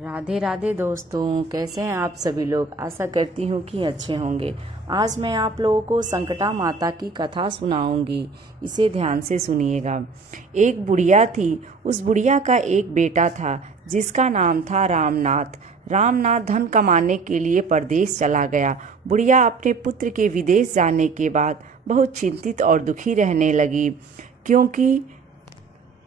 राधे राधे दोस्तों, कैसे हैं आप सभी लोग। आशा करती हूँ कि अच्छे होंगे। आज मैं आप लोगों को संकटा माता की कथा सुनाऊंगी। इसे ध्यान से सुनिएगा। एक बुढ़िया थी। उस बुढ़िया का एक बेटा था जिसका नाम था रामनाथ। रामनाथ धन कमाने के लिए परदेश चला गया। बुढ़िया अपने पुत्र के विदेश जाने के बाद बहुत चिंतित और दुखी रहने लगी, क्योंकि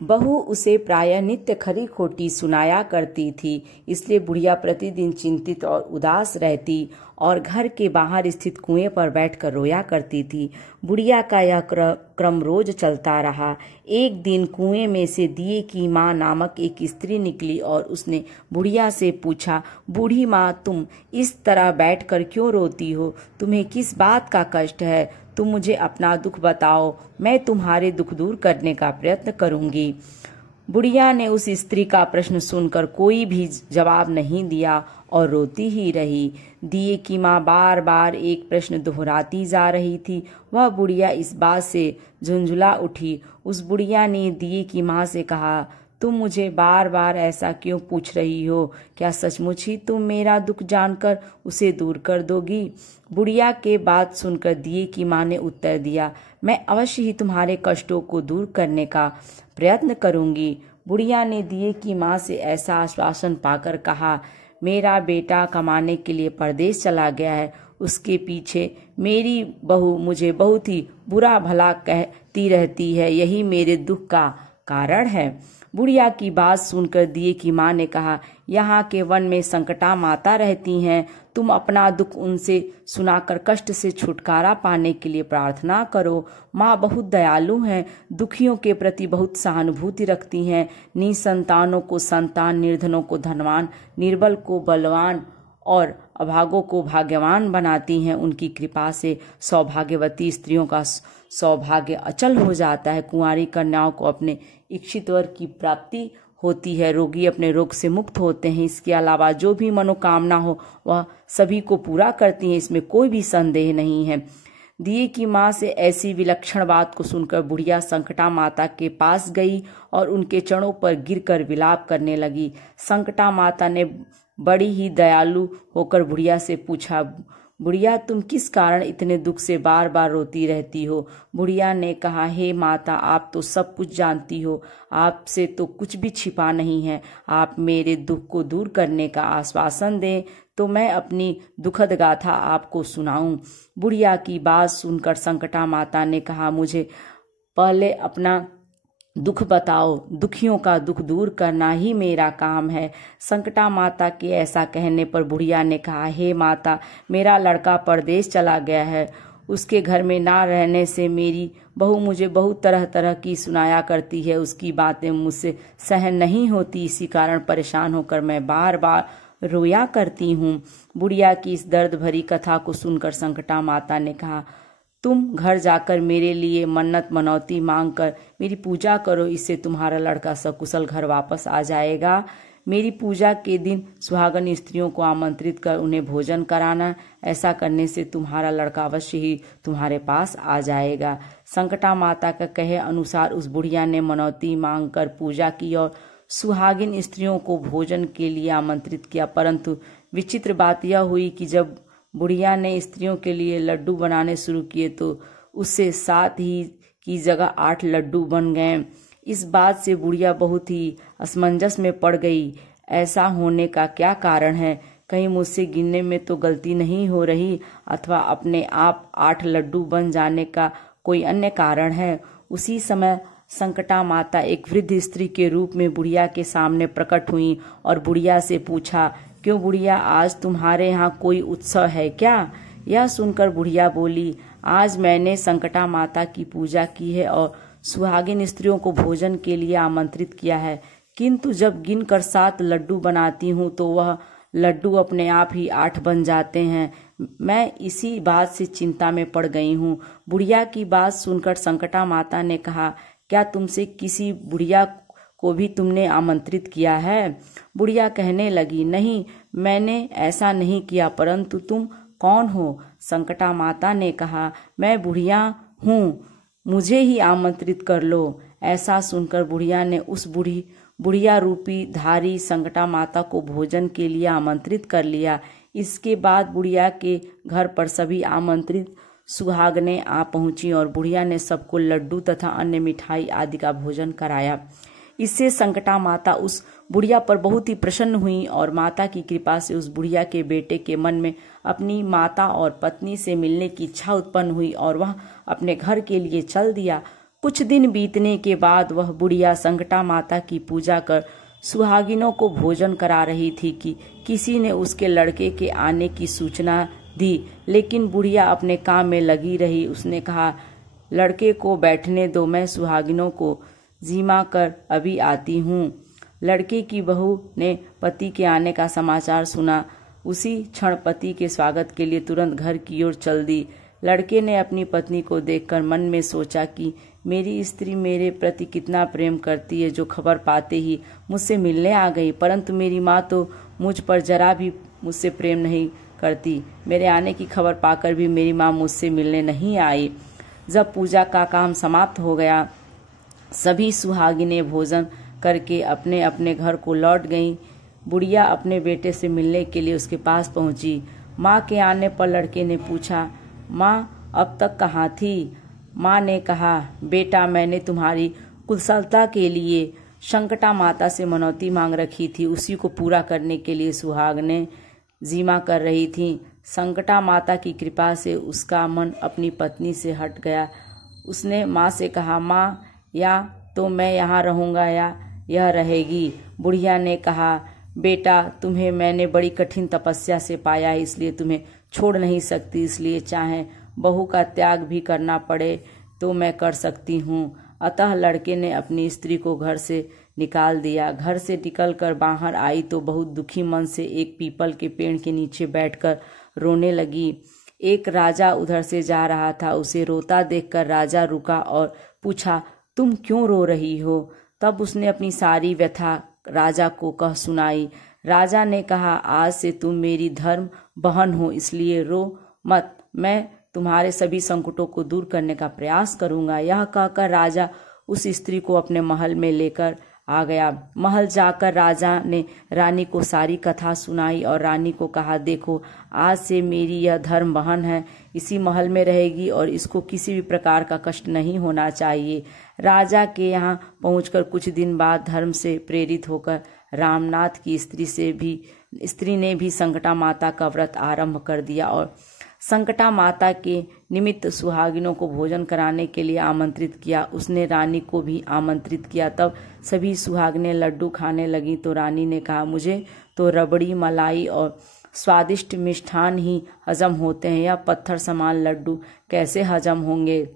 बहू उसे प्रायः नित्य खरी खोटी सुनाया करती थी। इसलिए बुढ़िया प्रतिदिन चिंतित और उदास रहती और घर के बाहर स्थित कुएं पर बैठकर रोया करती थी। बुढ़िया का यह क्रम रोज चलता रहा। एक दिन कुएं में से दिए की माँ नामक एक स्त्री निकली और उसने बुढ़िया से पूछा, बूढ़ी माँ, तुम इस तरह बैठकर क्यों रोती हो? तुम्हें किस बात का कष्ट है? तुम मुझे अपना दुख बताओ, मैं तुम्हारे दुख दूर करने का प्रयत्न करूंगी। बुढ़िया ने उस स्त्री का प्रश्न सुनकर कोई भी जवाब नहीं दिया और रोती ही रही। दिए की माँ बार बार एक प्रश्न दोहराती जा रही थी। वह बुढ़िया इस बात से झुंझुला उठी। उस बुढ़िया ने दिए की माँ से कहा, तुम मुझे बार बार ऐसा क्यों पूछ रही हो? क्या सचमुच ही तुम मेरा दुख जानकर उसे दूर कर दोगी? बुढ़िया के बात सुनकर दिए की माँ ने उत्तर दिया, मैं अवश्य ही तुम्हारे कष्टों को दूर करने का प्रयत्न करूंगी। बुढ़िया ने दिए की माँ से ऐसा आश्वासन पाकर कहा, मेरा बेटा कमाने के लिए परदेश चला गया है। उसके पीछे मेरी बहू मुझे बहुत ही बुरा भला कहती रहती है। यही मेरे दुख का कारण है। बुढ़िया की बात सुनकर दिए की माँ ने कहा, यहाँ के वन में संकटा माता रहती हैं। तुम अपना दुख उनसे सुनाकर कष्ट से छुटकारा पाने के लिए प्रार्थना करो। माँ बहुत दयालु हैं, दुखियों के प्रति बहुत सहानुभूति रखती हैं। निसंतानों को संतान, निर्धनों को धनवान, निर्बल को बलवान और अभागों को भाग्यवान बनाती हैं। उनकी कृपा से सौभाग्यवती स्त्रियों का सौभाग्य अचल हो जाता है। कुंवारी कन्याओं को अपने इच्छित वर की प्राप्ति होती है। रोगी अपने रोग से मुक्त होते हैं। इसके अलावा जो भी मनोकामना हो वह सभी को पूरा करती हैं, इसमें कोई भी संदेह नहीं है। दिए की माँ से ऐसी विलक्षण बात को सुनकर बुढ़िया संकटा माता के पास गई और उनके चरणों पर गिरकर विलाप करने लगी। संकटा माता ने बड़ी ही दयालु होकर बुढ़िया से पूछा, बुढ़िया, तुम किस कारण इतने दुख से बार बार रोती रहती हो? बुढ़िया ने कहा, हे माता, आप तो सब कुछ जानती हो, आपसे तो कुछ भी छिपा नहीं है। आप मेरे दुख को दूर करने का आश्वासन दें तो मैं अपनी दुखद गाथा आपको सुनाऊं। बुढ़िया की बात सुनकर संकटा माता ने कहा, मुझे पहले अपना दुख बताओ। दुखियों का दुख दूर करना ही मेरा काम है। संकटा माता के ऐसा कहने पर बुढ़िया ने कहा, हे माता, मेरा लड़का परदेश चला गया है। उसके घर में ना रहने से मेरी बहू मुझे बहुत तरह तरह की सुनाया करती है। उसकी बातें मुझसे सहन नहीं होती। इसी कारण परेशान होकर मैं बार बार रोया करती हूँ। बुढ़िया की इस दर्द भरी कथा को सुनकर संकटा माता ने कहा, तुम घर जाकर मेरे लिए मन्नत मनौती मांग कर मेरी पूजा करो। इससे तुम्हारा लड़का सकुशल घर वापस आ जाएगा। मेरी पूजा के दिन सुहागन स्त्रियों को आमंत्रित कर उन्हें भोजन कराना। ऐसा करने से तुम्हारा लड़का अवश्य ही तुम्हारे पास आ जाएगा। संकटा माता का कहे अनुसार उस बुढ़िया ने मनौती मांग कर पूजा की और सुहागिन स्त्रियों को भोजन के लिए आमंत्रित किया। परंतु विचित्र बात यह हुई कि जब बुढ़िया ने स्त्रियों के लिए लड्डू बनाने शुरू किए तो उससे 7 ही की जगह 8 लड्डू बन गए। इस बात से बुढ़िया बहुत ही असमंजस में पड़ गई। ऐसा होने का क्या कारण है? कहीं मुझसे गिनने में तो गलती नहीं हो रही अथवा अपने आप 8 लड्डू बन जाने का कोई अन्य कारण है? उसी समय संकटा माता एक वृद्ध स्त्री के रूप में बुढ़िया के सामने प्रकट हुई और बुढ़िया से पूछा, क्यों बुढ़िया, आज तुम्हारे यहाँ कोई उत्सव है क्या? यह सुनकर बुढ़िया बोली, आज मैंने संकटा माता की पूजा की है और सुहागिन स्त्रियों को भोजन के लिए आमंत्रित किया है, किंतु जब गिनकर 7 लड्डू बनाती हूँ तो वह लड्डू अपने आप ही 8 बन जाते हैं। मैं इसी बात से चिंता में पड़ गई हूँ। बुढ़िया की बात सुनकर संकटा माता ने कहा, क्या तुमसे किसी बुढ़िया को भी तुमने आमंत्रित किया है? बुढ़िया कहने लगी, नहीं, मैंने ऐसा नहीं किया, परंतु तुम कौन हो? संकटा माता ने कहा, मैं बुढ़िया हूँ, मुझे ही आमंत्रित कर लो। ऐसा सुनकर बुढ़िया ने उस बुढ़िया रूपी धारी संकटा माता को भोजन के लिए आमंत्रित कर लिया। इसके बाद बुढ़िया के घर पर सभी आमंत्रित सुहागनें आ पहुंची और बुढ़िया ने सबको लड्डू तथा अन्य मिठाई आदि का भोजन कराया। इससे संकटा माता उस बुढ़िया पर बहुत ही प्रसन्न हुई और माता की कृपा से उस बुढ़िया के बेटे के मन में अपनी माता और पत्नी से मिलने की इच्छा उत्पन्न हुई और वह अपने घर के लिए चल दिया। कुछ दिन बीतने के बाद वह बुढ़िया संकटा माता की पूजा कर सुहागिनों को भोजन करा रही थी कि किसी ने उसके लड़के के आने की सूचना दी, लेकिन बुढ़िया अपने काम में लगी रही। उसने कहा, लड़के को बैठने दो, मैं सुहागिनों को जिमा कर अभी आती हूँ। लड़के की बहू ने पति के आने का समाचार सुना। उसी क्षण पति के स्वागत के लिए तुरंत घर की ओर चल दी। लड़के ने अपनी पत्नी को देखकर मन में सोचा कि मेरी स्त्री मेरे प्रति कितना प्रेम करती है, जो खबर पाते ही मुझसे मिलने आ गई, परंतु मेरी माँ तो मुझ पर जरा भी मुझसे प्रेम नहीं करती। मेरे आने की खबर पाकर भी मेरी माँ मुझसे मिलने नहीं आई। जब पूजा का काम समाप्त हो गया, सभी सुहागिनें भोजन करके अपने अपने घर को लौट गईं। बुढ़िया अपने बेटे से मिलने के लिए उसके पास पहुंची। माँ के आने पर लड़के ने पूछा, माँ अब तक कहाँ थी? माँ ने कहा, बेटा मैंने तुम्हारी कुशलता के लिए संकटा माता से मनौती मांग रखी थी, उसी को पूरा करने के लिए सुहागनें जिमा कर रही थीं। संकटा माता की कृपा से उसका मन अपनी पत्नी से हट गया। उसने माँ से कहा, माँ या तो मैं यहाँ रहूँगा या यह रहेगी। बुढ़िया ने कहा, बेटा तुम्हें मैंने बड़ी कठिन तपस्या से पाया है, इसलिए तुम्हें छोड़ नहीं सकती, इसलिए चाहे बहू का त्याग भी करना पड़े तो मैं कर सकती हूँ। अतः लड़के ने अपनी स्त्री को घर से निकाल दिया। घर से निकलकर बाहर आई तो बहुत दुखी मन से एक पीपल के पेड़ के नीचे बैठकर रोने लगी। एक राजा उधर से जा रहा था। उसे रोता देखकर राजा रुका और पूछा, तुम क्यों रो रही हो? तब उसने अपनी सारी व्यथा राजा को कह सुनाई। राजा ने कहा, आज से तुम मेरी धर्म बहन हो, इसलिए रो मत। मैं तुम्हारे सभी संकटों को दूर करने का प्रयास करूंगा। यह कहकर राजा उस स्त्री को अपने महल में लेकर आ गया। महल जाकर राजा ने रानी को सारी कथा सुनाई और रानी को कहा, देखो आज से मेरी यह धर्म बहन है, इसी महल में रहेगी और इसको किसी भी प्रकार का कष्ट नहीं होना चाहिए। राजा के यहाँ पहुंचकर कुछ दिन बाद धर्म से प्रेरित होकर रामनाथ की स्त्री ने भी संकटा माता का व्रत आरंभ कर दिया और संकटा माता के निमित्त सुहागिनों को भोजन कराने के लिए आमंत्रित किया। उसने रानी को भी आमंत्रित किया। तब सभी सुहागिनें लड्डू खाने लगी तो रानी ने कहा, मुझे तो रबड़ी, मलाई और स्वादिष्ट मिष्ठान ही हजम होते हैं, यह पत्थर समान लड्डू कैसे हजम होंगे?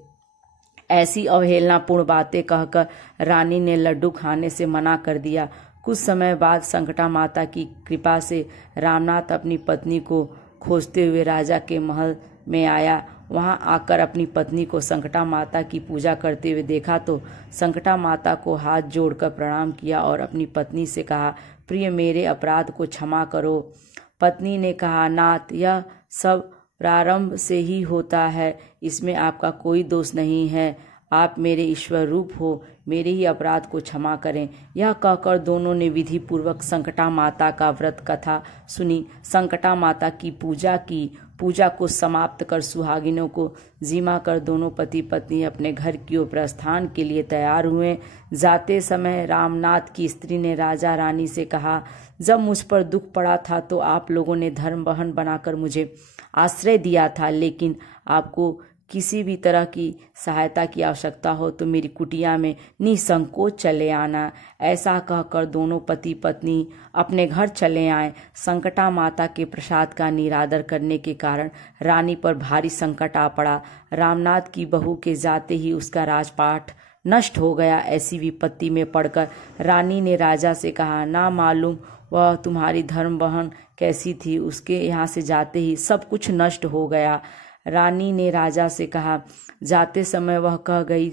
ऐसी अवहेलनापूर्ण बातें कहकर रानी ने लड्डू खाने से मना कर दिया। कुछ समय बाद संकटा माता की कृपा से रामनाथ अपनी पत्नी को खोजते हुए राजा के महल में आया। वहां आकर अपनी पत्नी को संकटा माता की पूजा करते हुए देखा तो संकटा माता को हाथ जोड़कर प्रणाम किया और अपनी पत्नी से कहा, प्रिय मेरे अपराध को क्षमा करो। पत्नी ने कहा, नाथ यह सब प्रारंभ से ही होता है, इसमें आपका कोई दोष नहीं है। आप मेरे ईश्वर रूप हो, मेरे ही अपराध को क्षमा करें। यह कहकर दोनों ने विधि पूर्वक संकटा माता का व्रत कथा सुनी, संकटा माता की पूजा की। पूजा को समाप्त कर सुहागिनों को जिमा कर दोनों पति पत्नी अपने घर की ओर प्रस्थान के लिए तैयार हुए। जाते समय रामनाथ की स्त्री ने राजा रानी से कहा, जब मुझ पर दुख पड़ा था तो आप लोगों ने धर्म बहन बनाकर मुझे आश्रय दिया था, लेकिन आपको किसी भी तरह की सहायता की आवश्यकता हो तो मेरी कुटिया में निसंकोच चले आना। ऐसा कहकर दोनों पति पत्नी अपने घर चले आए। संकटा माता के प्रसाद का निरादर करने के कारण रानी पर भारी संकट आ पड़ा। रामनाथ की बहू के जाते ही उसका राजपाट नष्ट हो गया। ऐसी विपत्ति में पड़कर रानी ने राजा से कहा, ना मालूम वह तुम्हारी धर्म बहन कैसी थी, उसके यहाँ से जाते ही सब कुछ नष्ट हो गया। रानी ने राजा से कहा, जाते समय वह कह गई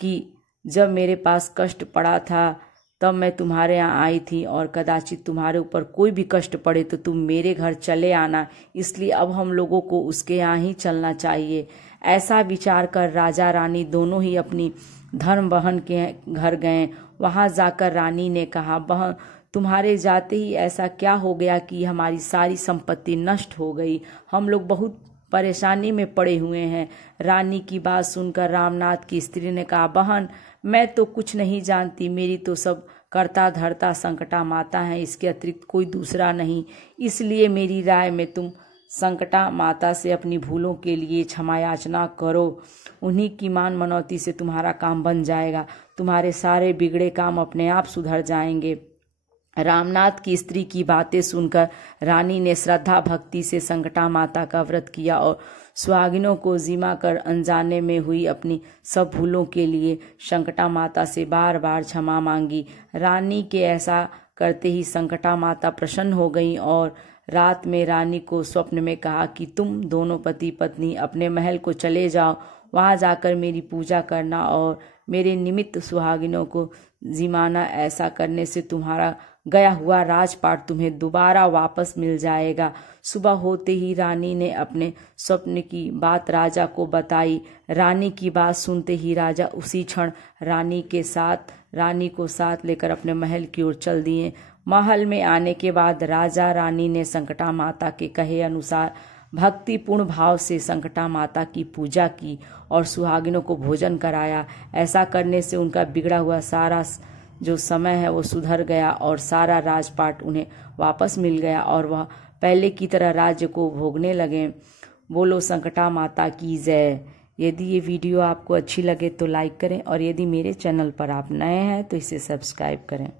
कि जब मेरे पास कष्ट पड़ा था तब मैं तुम्हारे यहाँ आई थी और कदाचित तुम्हारे ऊपर कोई भी कष्ट पड़े तो तुम मेरे घर चले आना, इसलिए अब हम लोगों को उसके यहाँ ही चलना चाहिए। ऐसा विचार कर राजा रानी दोनों ही अपनी धर्म बहन के घर गए। वहां जाकर रानी ने कहा, बहन तुम्हारे जाते ही ऐसा क्या हो गया कि हमारी सारी संपत्ति नष्ट हो गई। हम लोग बहुत परेशानी में पड़े हुए हैं। रानी की बात सुनकर रामनाथ की स्त्री ने कहा, बहन मैं तो कुछ नहीं जानती, मेरी तो सब करता धरता संकटा माता है, इसके अतिरिक्त कोई दूसरा नहीं। इसलिए मेरी राय में तुम संकटा माता से अपनी भूलों के लिए क्षमा याचना करो। उन्हीं की मान मनौती से तुम्हारा काम बन जाएगा, तुम्हारे सारे बिगड़े काम अपने आप सुधर जाएंगे। रामनाथ की स्त्री की बातें सुनकर रानी ने श्रद्धा भक्ति से संकटा माता का व्रत किया और सुहागिनों को जिमा कर अनजाने में हुई अपनी सब भूलों के लिए संकटा माता से बार बार क्षमा मांगी। रानी के ऐसा करते ही संकटा माता प्रसन्न हो गईं और रात में रानी को स्वप्न में कहा कि तुम दोनों पति पत्नी अपने महल को चले जाओ, वहां जाकर मेरी पूजा करना और मेरे निमित्त सुहागिनों को जिमाना। ऐसा करने से तुम्हारा गया हुआ राजपाट तुम्हें दोबारा वापस मिल जाएगा। सुबह होते ही रानी ने अपने स्वप्न की बात राजा को बताई। रानी की बात सुनते ही राजा उसी क्षण रानी को साथ लेकर अपने महल की ओर चल दिए। महल में आने के बाद राजा रानी ने संकटा माता के कहे अनुसार भक्तिपूर्ण भाव से संकटा माता की पूजा की और सुहागिनों को भोजन कराया। ऐसा करने से उनका बिगड़ा हुआ सारा जो समय है वो सुधर गया और सारा राजपाट उन्हें वापस मिल गया और वह पहले की तरह राज्य को भोगने लगे। बोलो संकटा माता की जय। यदि ये वीडियो आपको अच्छी लगे तो लाइक करें और यदि मेरे चैनल पर आप नए हैं तो इसे सब्सक्राइब करें।